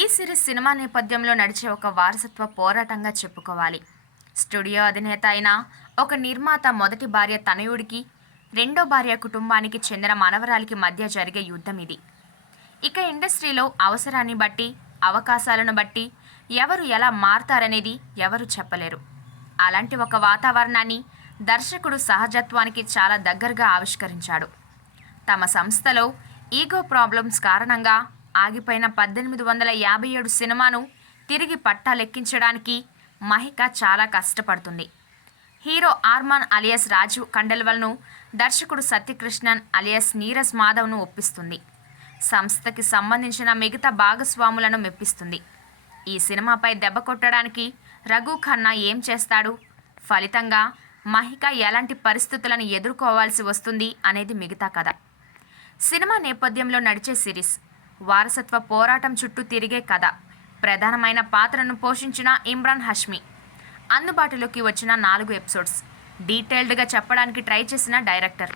ఈ series cinema నేపథ్యంలో నడిచే ఒక వారసత్వ పోరాటంగా చెప్పుకోవాలి. స్టూడియో అధినేత అయిన ఒక నిర్మాత మొదటి భార్య తనయుడికి రెండో భార్య కుటుంబానికి చెందిన మనవరాలికి మధ్య జరిగే యుద్ధం ఇది. ఇక ఇండస్ట్రీలో అవసరాన్ని బట్టి అవకాశాలను బట్టి ఎవరు ఎలా మారతారనేది ఎవరు చెప్పలేరు. అలాంటి ఒక వాతావరణాన్ని దర్శకుడు సహజత్వానికి చాలా దగ్గరగా ఆవిష్కరించాడు. తమ సంస్థలో ఈగో ప్రాబ్లమ్స్ కారణంగా ఆగిపోయిన పద్దెనిమిది వందల యాభై ఏడు సినిమాను తిరిగి పట్టాలెక్కించడానికి మహిక చాలా కష్టపడుతుంది. హీరో ఆర్మాన్ అలియస్ రాజు కండెల్వల్ను దర్శకుడు సత్యకృష్ణన్ అలియస్ నీరజ్ మాధవ్ను ఒప్పిస్తుంది. సంస్థకి సంబంధించిన మిగతా భాగస్వాములను మెప్పిస్తుంది. ఈ సినిమాపై దెబ్బ కొట్టడానికి రఘు ఖన్నా ఏం చేస్తాడు? ఫలితంగా మహిక ఎలాంటి పరిస్థితులను ఎదుర్కోవాల్సి వస్తుంది అనేది మిగతా కథ. సినిమా నేపథ్యంలో నడిచే సిరీస్ వారసత్వ పోరాటం చుట్టూ తిరిగే కథ. ప్రధానమైన పాత్రను పోషించిన ఇమ్రాన్ హష్మి. అందుబాటులోకి వచ్చిన నాలుగు ఎపిసోడ్స్. డీటెయిల్డ్గా చెప్పడానికి ట్రై చేసిన డైరెక్టర్.